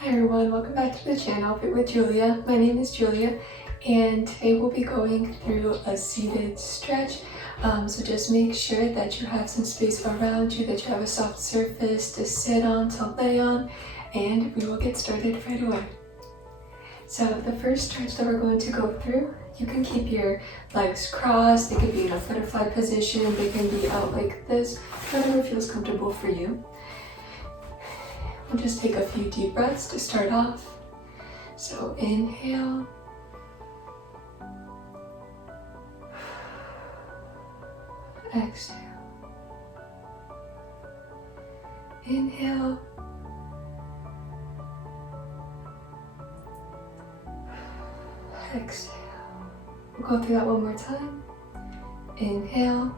Hi everyone, welcome back to the channel, Fit with Julia. My name is Julia and today we'll be going through a seated stretch. So just make sure that you have some space around you, that you have a soft surface to sit on, to lay on, and we will get started right away. So the first stretch that we're going to go through, you can keep your legs crossed, they can be in a butterfly position, they can be out like this, whatever feels comfortable for you. We'll just take a few deep breaths to start off. So inhale. Exhale. Inhale. Exhale. We'll go through that one more time. Inhale.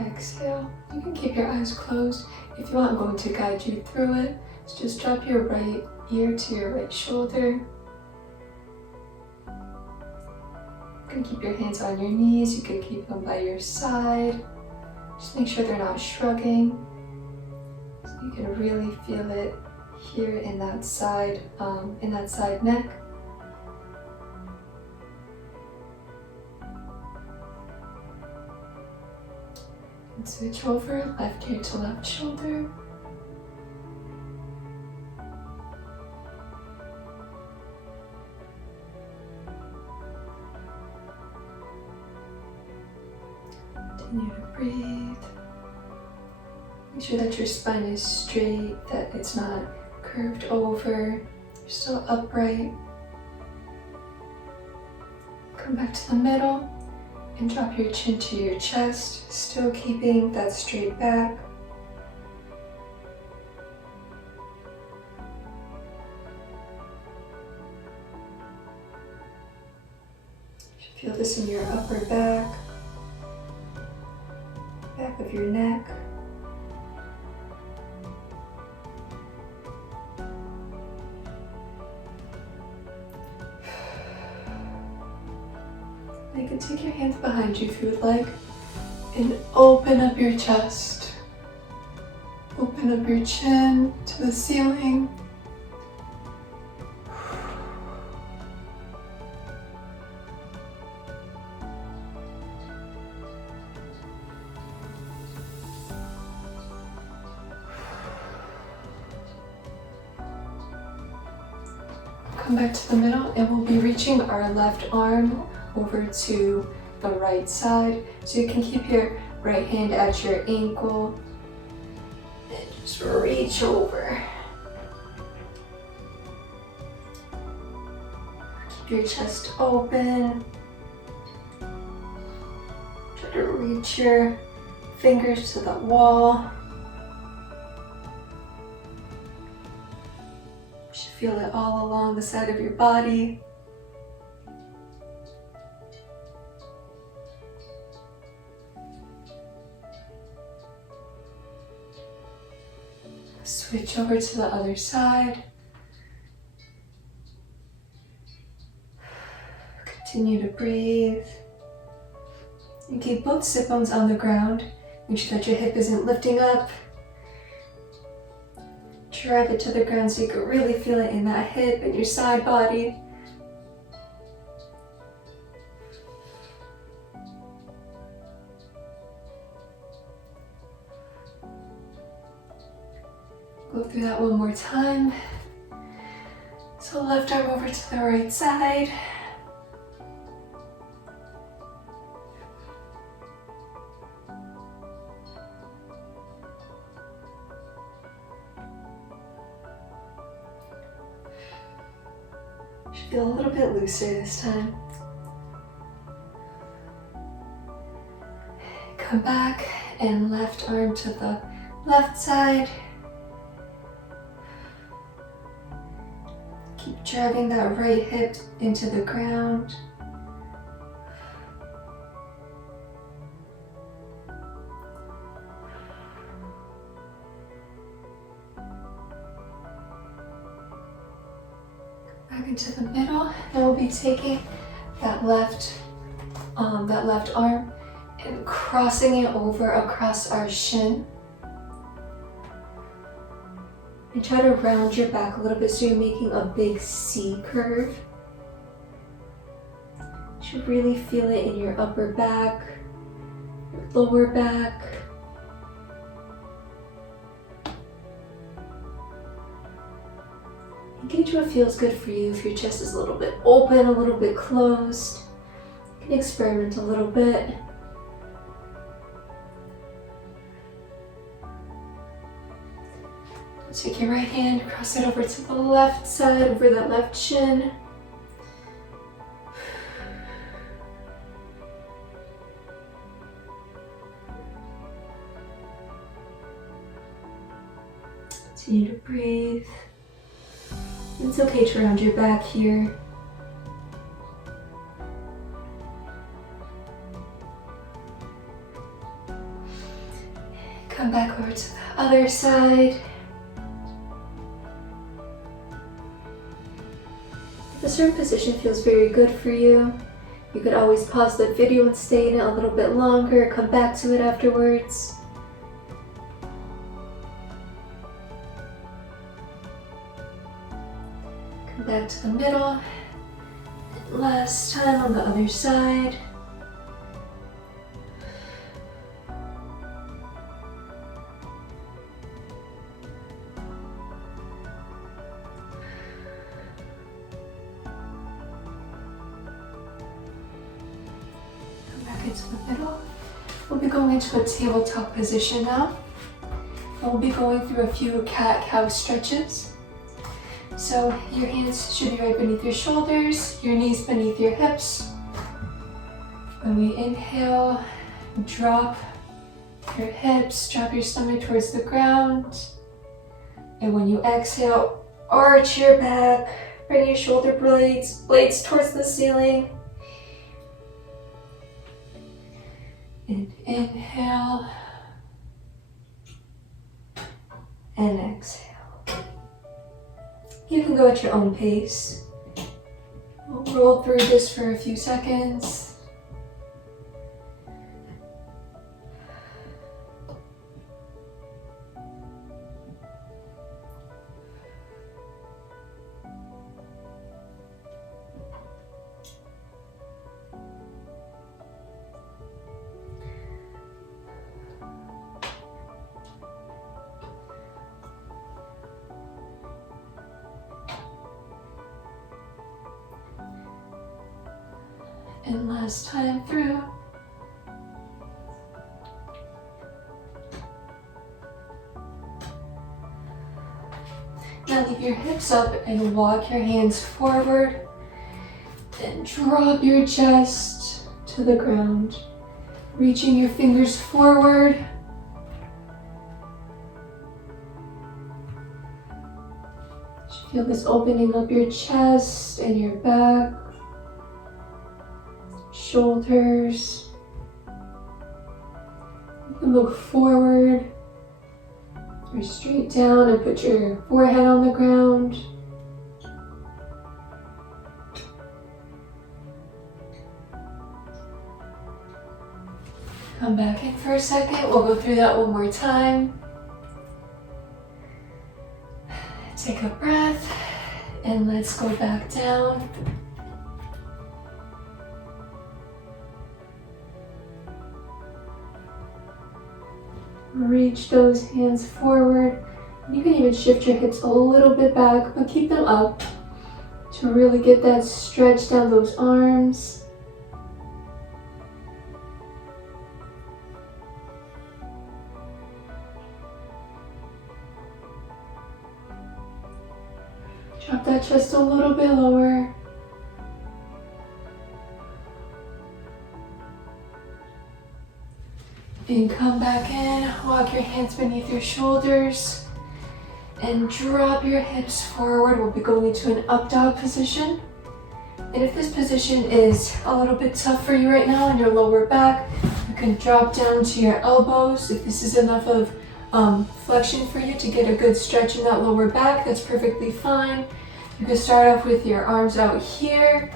Exhale. You can keep your eyes closed. If you want, I'm going to guide you through it. So just drop your right ear to your right shoulder. You can keep your hands on your knees. You can keep them by your side. Just make sure they're not shrugging. So you can really feel it here in that side neck. And switch over, left ear to left shoulder. Continue to breathe. Make sure that your spine is straight, that it's not curved over. You're still upright. Come back to the middle. And drop your chin to your chest, still keeping that straight back. You should feel this in your upper back, back of your neck. You can take your hands behind you if you would like and open up your chest. Open up your chin to the ceiling. Come back to the middle and we'll be reaching our left arm over to the right side. So you can keep your right hand at your ankle and just reach over. Keep your chest open. Try to reach your fingers to the wall. You should feel it all along the side of your body. Switch over to the other side. Continue to breathe. And keep both sit bones on the ground. Make sure that your hip isn't lifting up. Drive it to the ground so you can really feel it in that hip and your side body. Go through that one more time. So left arm over to the right side. Should feel a little bit looser this time. Come back and left arm to the left side. Keep driving that right hip into the ground. Back into the middle, and we'll be taking that left arm and crossing it over across our shin. And try to round your back a little bit so you're making a big C curve. You should really feel it in your upper back, your lower back. Engage what feels good for you. If your chest is a little bit open, a little bit closed, you can experiment a little bit. Take your right hand, cross it over to the left side, over that left shin. Continue to breathe. It's okay to round your back here. Come back over to the other side. If a certain position feels very good for you, you could always pause the video and stay in it a little bit longer, come back to it afterwards. Come back to the middle. Last time on the other side. Into the middle. We'll be going into a tabletop position now. And we'll be going through a few cat-cow stretches. So your hands should be right beneath your shoulders, your knees beneath your hips. When we inhale, drop your hips, drop your stomach towards the ground. And when you exhale, arch your back, bring your shoulder blades towards the ceiling. And inhale and exhale. You can go at your own pace. We'll roll through this for a few seconds. And last time through. Now leave your hips up and walk your hands forward. Then drop your chest to the ground, reaching your fingers forward. Feel this opening up your chest and your back. Shoulders. You can look forward or straight down and put your forehead on the ground. Come back in for a second. We'll go through that one more time. Take a breath and let's go back down. Reach those hands forward. You can even shift your hips a little bit back, but keep them up to really get that stretch down those arms. Drop that chest a little bit lower. And come back in, walk your hands beneath your shoulders and drop your hips forward. We'll be going into an up dog position. And if this position is a little bit tough for you right now on your lower back, you can drop down to your elbows. If this is enough of flexion for you to get a good stretch in that lower back, that's perfectly fine. You can start off with your arms out here,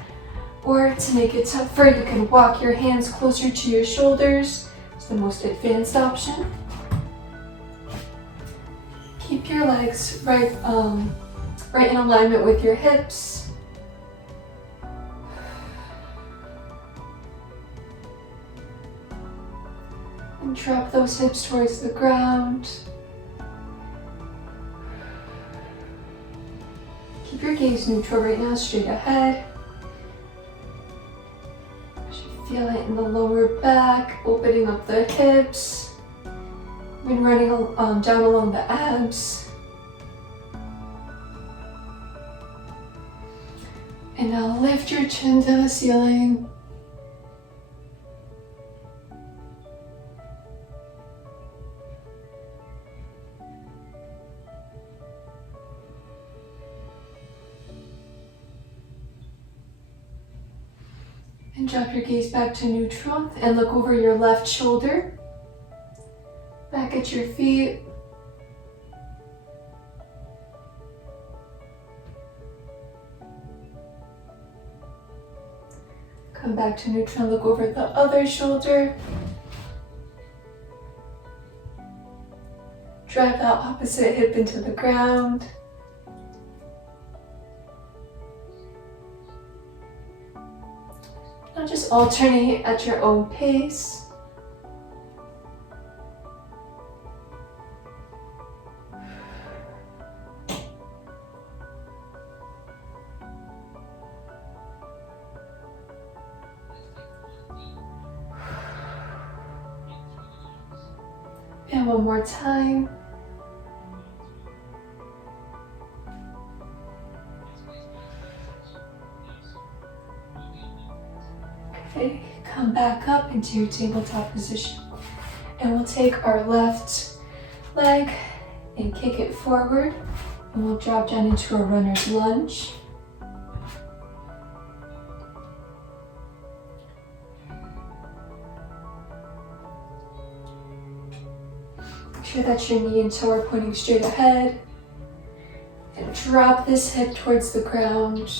Or to make it tougher, you can walk your hands closer to your shoulders. It's the most advanced option. Keep your legs right in alignment with your hips. And drop those hips towards the ground. Keep your gaze neutral right now, straight ahead. Feel it in the lower back, opening up the hips. Been running down along the abs. And now lift your chin to the ceiling. And drop your gaze back to neutral and look over your left shoulder. Back at your feet. Come back to neutral and look over the other shoulder. Drive that opposite hip into the ground. Now just alternate at your own pace. And one more time. Okay, come back up into your tabletop position. And we'll take our left leg and kick it forward. And we'll drop down into a runner's lunge. Make sure that your knee and toe are pointing straight ahead. And drop this hip towards the ground.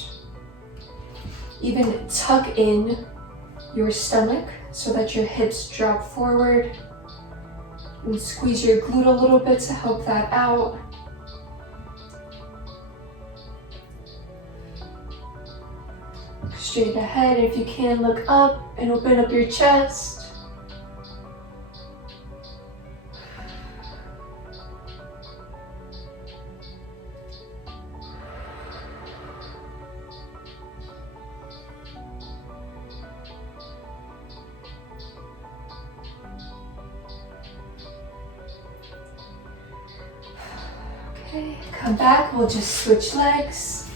Even tuck in your stomach so that your hips drop forward. And squeeze your glute a little bit to help that out. Straight ahead. If you can, look up and open up your chest. Okay, come back, we'll just switch legs.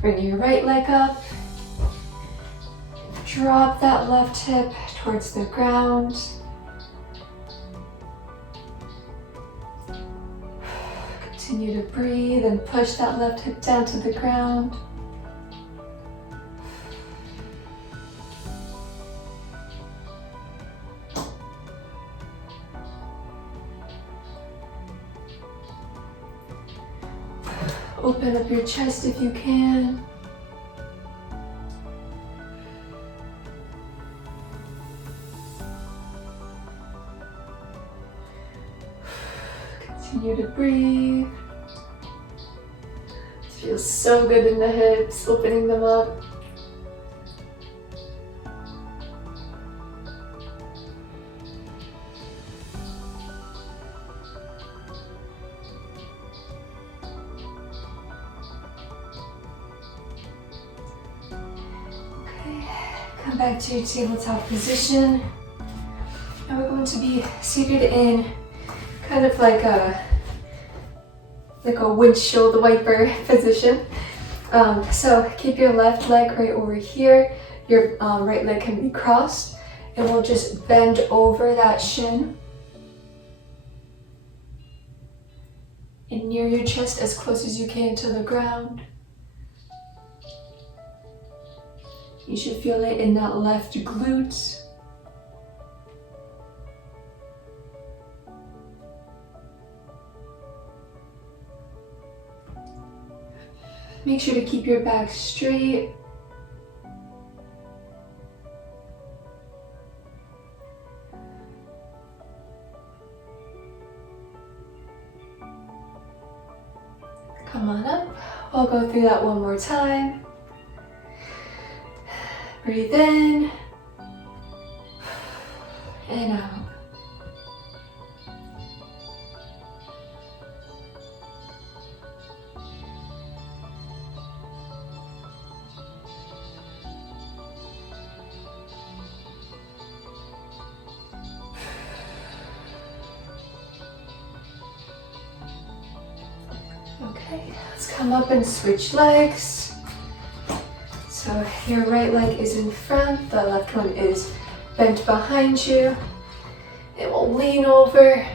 Bring your right leg up. Drop that left hip towards the ground. Continue to breathe and push that left hip down to the ground. Open up your chest if you can. Continue to breathe. It feels so good in the hips, opening them up. Come back to your tabletop position. And we're going to be seated in kind of like a windshield wiper position. So keep your left leg right over here. Your right leg can be crossed. And we'll just bend over that shin. And near your chest as close as you can to the ground. You should feel it in that left glute. Make sure to keep your back straight. Come on up. I'll go through that one more time. Breathe in and out. Okay, let's come up and switch legs. So your right leg is in front, the left one is bent behind you. It will lean over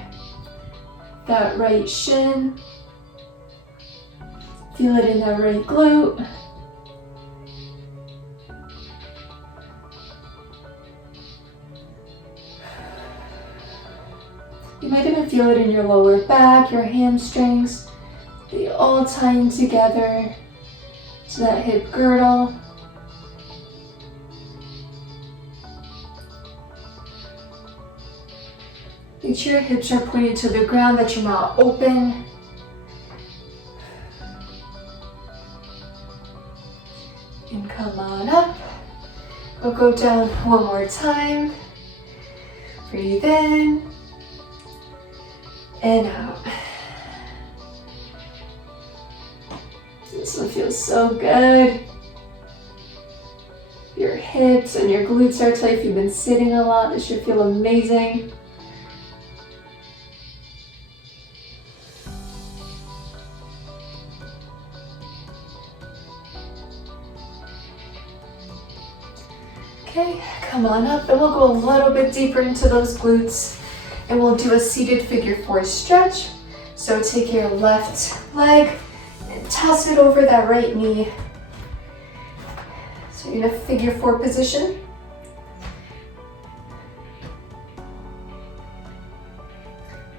that right shin. Feel it in that right glute. You might even feel it in your lower back, your hamstrings. They all tie in together to that hip girdle. Make sure your hips are pointed to the ground, that you're not open. And come on up. We'll go down one more time. Breathe in and out. This one feels so good. Your hips and your glutes are tight. If you've been sitting a lot, this should feel amazing. Okay, come on up and we'll go a little bit deeper into those glutes and we'll do a seated figure four stretch. So take your left leg and toss it over that right knee. So you're in a figure four position.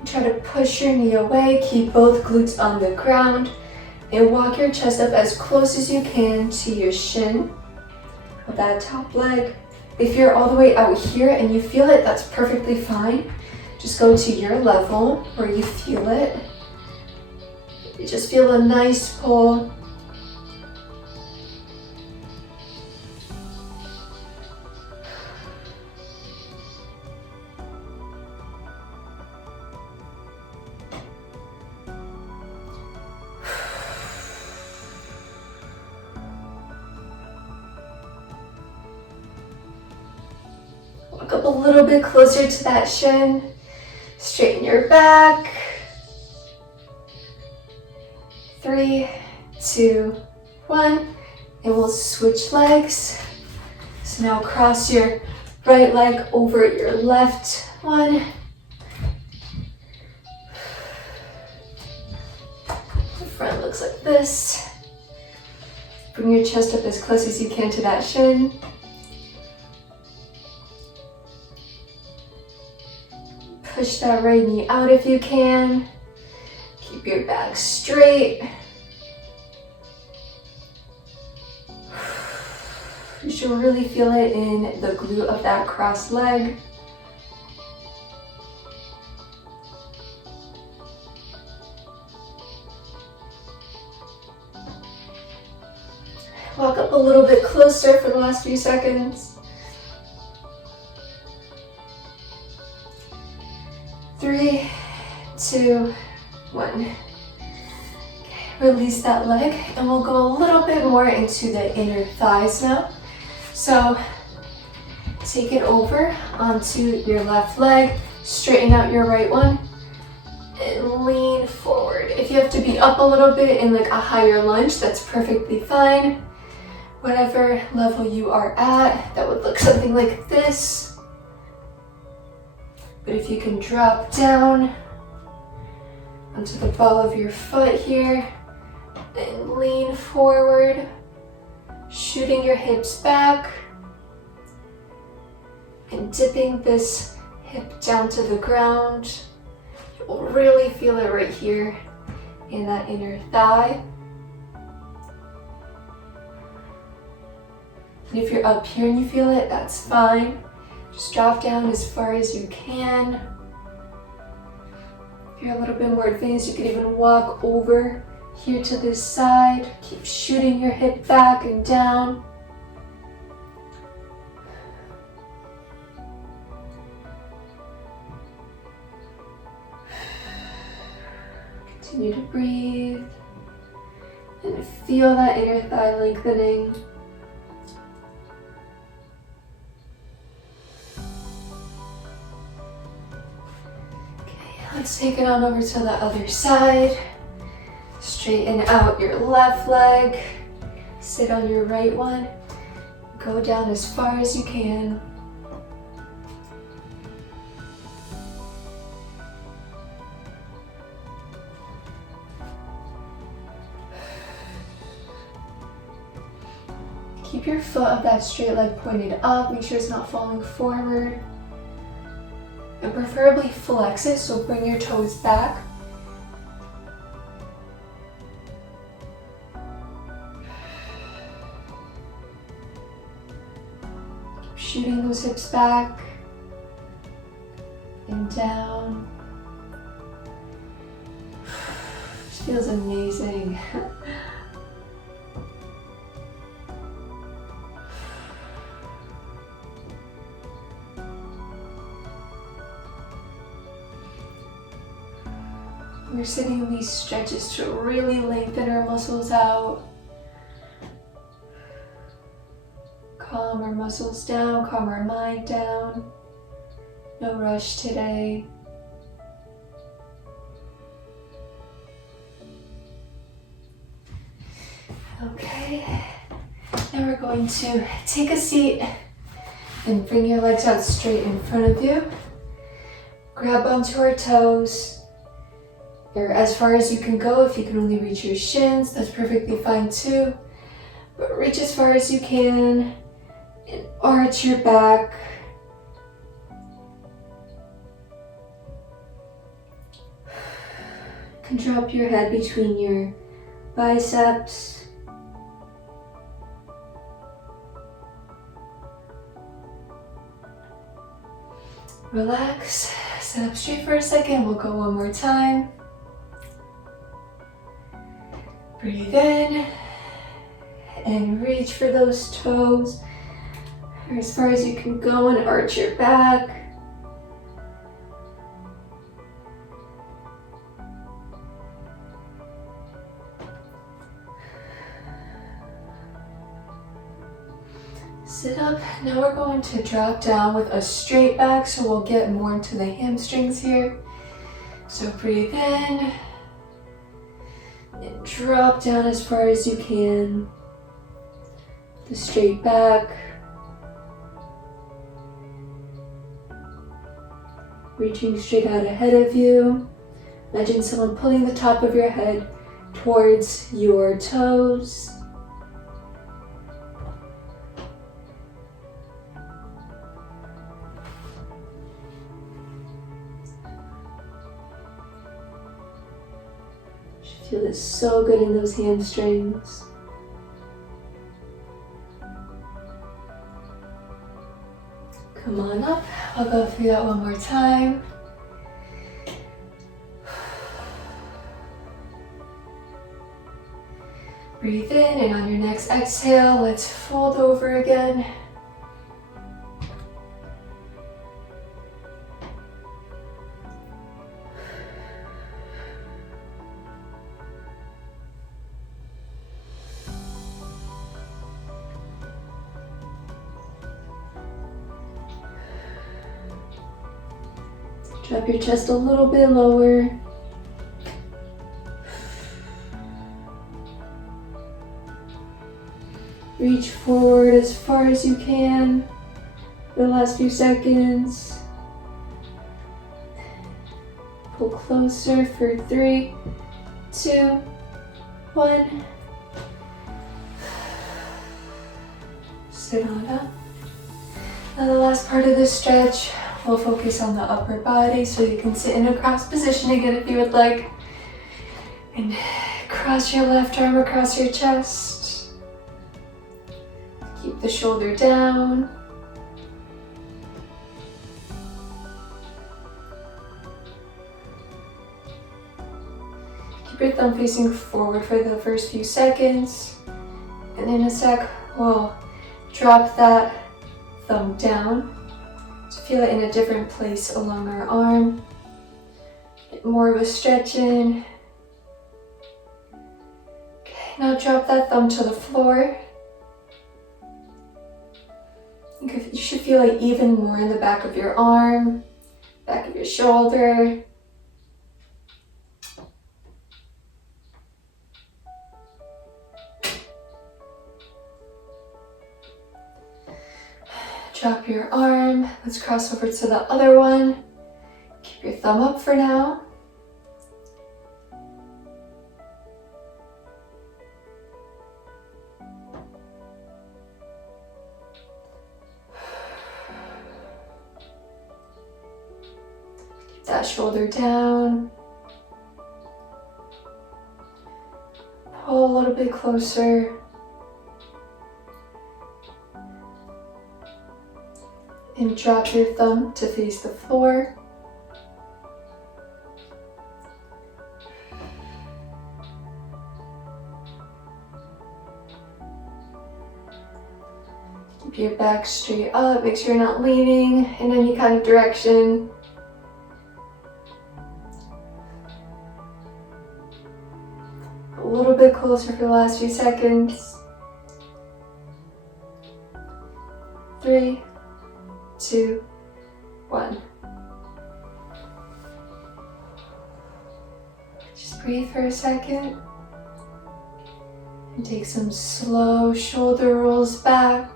Try to push your knee away, keep both glutes on the ground, and walk your chest up as close as you can to your shin of that top leg. If you're all the way out here and you feel it, that's perfectly fine. Just go to your level where you feel it. You just feel a nice pull. Walk up a little bit closer to that shin. Straighten your back. 3, 2, 1. And we'll switch legs. So now cross your right leg over your left one. The front looks like this. Bring your chest up as close as you can to that shin. Push that right knee out if you can. Keep your back straight. You should really feel it in the glute of that crossed leg. Walk up a little bit closer for the last few seconds. 3, 2, 1. Okay, release that leg and we'll go a little bit more into the inner thighs now. So take it over onto your left leg, straighten out your right one, and lean forward. If you have to be up a little bit in like a higher lunge, that's perfectly fine. Whatever level you are at, that would look something like this. But if you can drop down onto the ball of your foot here and lean forward, shooting your hips back and dipping this hip down to the ground. You'll really feel it right here in that inner thigh. And if you're up here and you feel it, that's fine. Just drop down as far as you can. If you're a little bit more advanced, you could even walk over Here to this side, keep shooting your hip back and down. Continue to breathe and feel that inner thigh lengthening. Okay, let's take it on over to the other side. Straighten out your left leg. Sit on your right one. Go down as far as you can. Keep your foot of that straight leg pointed up. Make sure it's not falling forward. And preferably flex it, so bring your toes back. Keep shooting those hips back and down. This feels amazing. We're sitting in these stretches to really lengthen our muscles out. Calm our muscles down, calm our mind down. No rush today. Okay, now we're going to take a seat and bring your legs out straight in front of you. Grab onto our toes. Or as far as you can go. If you can only reach your shins, that's perfectly fine too. But reach as far as you can and arch your back. You can drop your head between your biceps. Relax, sit up straight for a second. We'll go one more time. Breathe in and reach for those toes as far as you can go and arch your back. Sit up. Now we're going to drop down with a straight back, so we'll get more into the hamstrings here. So breathe in. And drop down as far as you can. The straight back. Reaching straight out ahead of you. Imagine someone pulling the top of your head towards your toes. Feel this so good in those hamstrings. Come on up. I'll go through that one more time. Breathe in, and on your next exhale, let's fold over again. Drop your chest a little bit lower. Reach forward as far as you can for the last few seconds. Pull closer for 3, 2, 1. Sit on up. Now the last part of this stretch, we'll focus on the upper body, so you can sit in a cross position again if you would like. And cross your left arm across your chest. Keep the shoulder down. Keep your thumb facing forward for the first few seconds. And in a sec, we'll drop that thumb down to feel it in a different place along our arm. Get more of a stretch in. Okay, now drop that thumb to the floor. You should feel it even more in the back of your arm, back of your shoulder. Drop your arm. Let's cross over to the other one. Keep your thumb up for now. Keep that shoulder down. Pull a little bit closer. And drop your thumb to face the floor. Keep your back straight up. Make sure you're not leaning in any kind of direction. A little bit closer for the last few seconds. 3, 2, 1. Just breathe for a second and take some slow shoulder rolls back.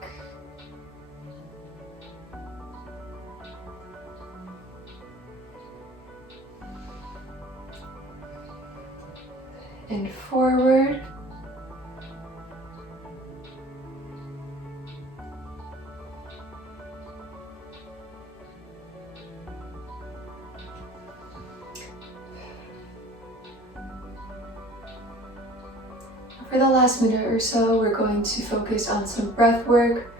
And forward. For the last minute or so, we're going to focus on some breath work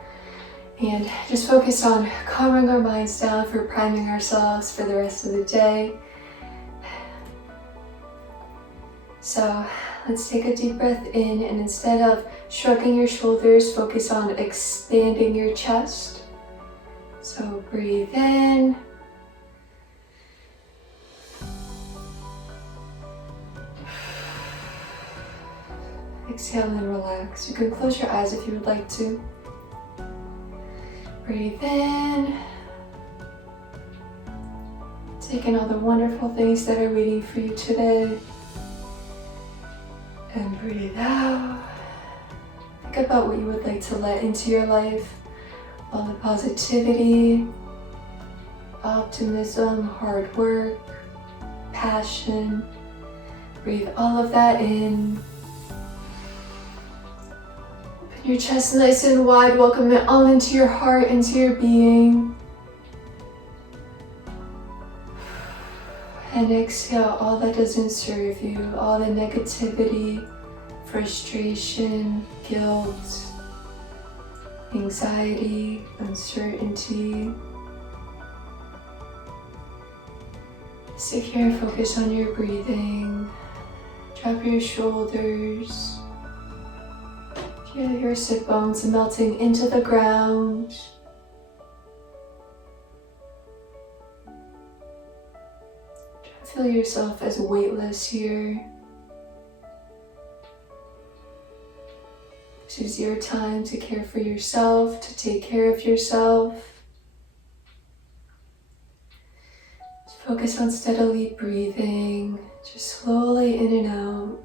and just focus on calming our minds down for priming ourselves for the rest of the day. So let's take a deep breath in, and instead of shrugging your shoulders, focus on expanding your chest. So breathe in. Exhale and relax. You can close your eyes if you would like to. Breathe in. Take in all the wonderful things that are waiting for you today. And breathe out. Think about what you would like to let into your life. All the positivity, optimism, hard work, passion. Breathe all of that in. Open your chest nice and wide. Welcome it all into your heart, into your being. And exhale all that doesn't serve you, all the negativity, frustration, guilt, anxiety, uncertainty. Sit here and focus on your breathing. Drop your shoulders. Feel your sit bones melting into the ground. Feel yourself as weightless here. This is your time to care for yourself, to take care of yourself. Just focus on steadily breathing, just slowly in and out.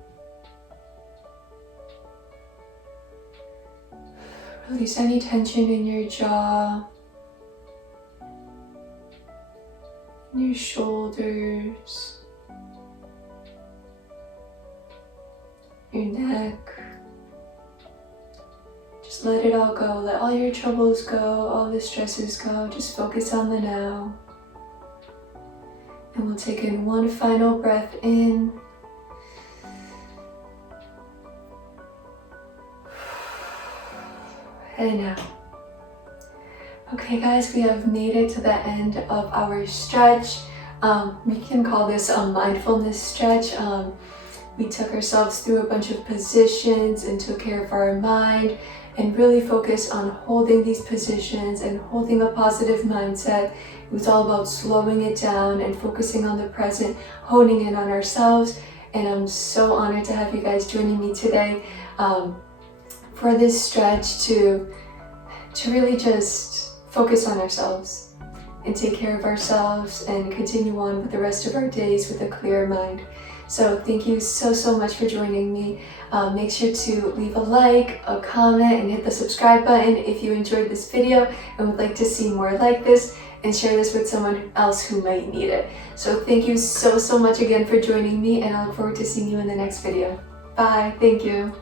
Release any tension in your jaw, your shoulders, your neck. Just let it all go. Let all your troubles go, all the stresses go. Just focus on the now. And we'll take in one final breath in. And out. Okay guys, we have made it to the end of our stretch. We can call this a mindfulness stretch. we took ourselves through a bunch of positions and took care of our mind and really focused on holding these positions and holding a positive mindset. It was all about slowing it down and focusing on the present, honing in on ourselves. And I'm so honored to have you guys joining me today for this stretch to really just focus on ourselves and take care of ourselves and continue on with the rest of our days with a clear mind. So thank you so much for joining me. Make sure to leave a like, a comment, and hit the subscribe button if you enjoyed this video and would like to see more like this, and share this with someone else who might need it. So thank you so much again for joining me, and I look forward to seeing you in the next video. Bye, thank you.